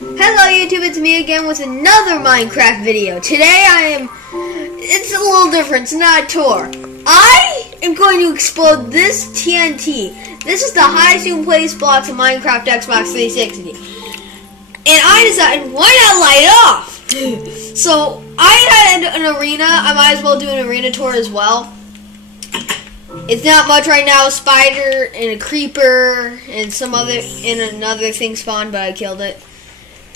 Hello YouTube, it's me again with another Minecraft video. Today it's a little different, it's not a tour. I am going to explode this TNT. This is the highest you can place blocks in Minecraft Xbox 360. And I decided, why not light it off? So, I had an arena, I might as well do an arena tour as well. It's not much right now, a spider and a creeper and another thing spawned, but I killed it.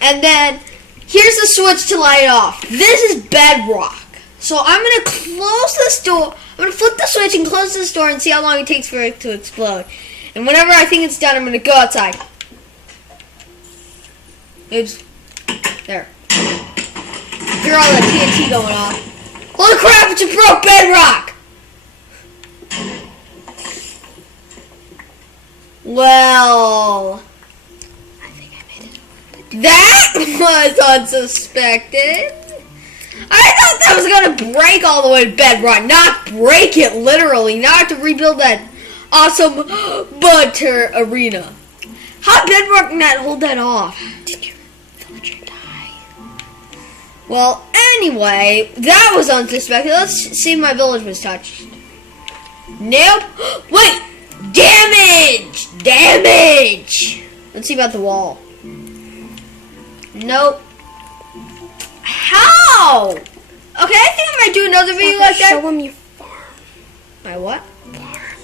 And then, here's the switch to light it off. This is bedrock. So I'm going to close this door. I'm going to flip the switch and close this door and see how long it takes for it to explode. And whenever I think it's done, I'm going to go outside. Oops. There. Hear all the TNT going off. Holy crap, it's a broke bedrock! Well, I think I made it. That was unsuspected. I thought that was gonna break all the way to bedrock, not break it literally, not have to rebuild that awesome butter arena. How did bedrock not hold that off? Did your villager die? Well, anyway, that was unsuspected. Let's see if my village was touched. Nope. Wait! Damage! Damage! Let's see about the wall. Nope. How? Okay, I think I might do another video like that. Show them your farm. My what? Farm.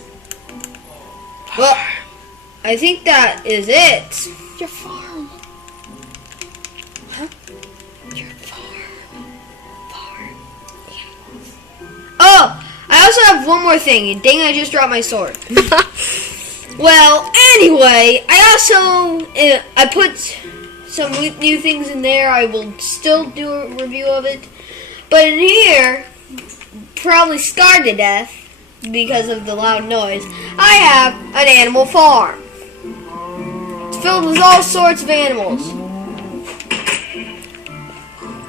Well, I think that is it. Your farm. Huh? Your farm. Farm. Oh! I also have one more thing, and dang, I just dropped my sword. Well, anyway, I also, I put some new things in there. I will still do a review of it. But in here, probably scarred to death because of the loud noise, I have an animal farm. It's filled with all sorts of animals.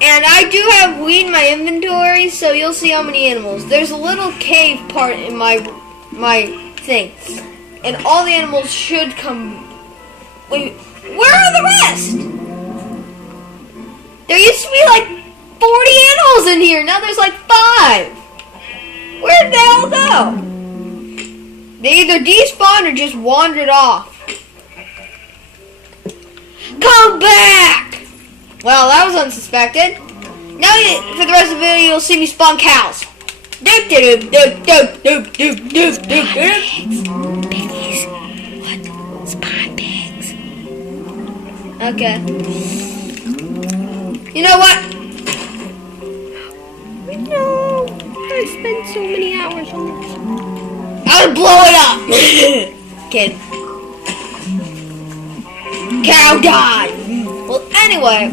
And I do have weed in my inventory, so you'll see how many animals. There's a little cave part in my thing. And all the animals should come... Wait, where are the rest? There used to be like 40 animals in here. Now there's like 5. Where'd they all go? They either despawned or just wandered off. Come back! Well, that was unsuspected. Now, for the rest of the video, you'll see me spawn cows. Pigs. What? Spawn pigs. Okay. You know what? No. I spent so many hours on this. I'll blow it up. Kid. Cow died. Well, anyway,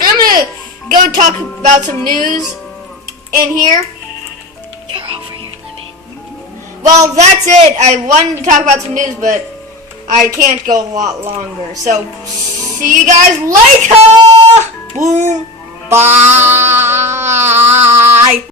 I'm gonna go talk about some news in here. You're over your limit. Well, that's it. I wanted to talk about some news, but I can't go a lot longer. So, see you guys later. Boom. Bye.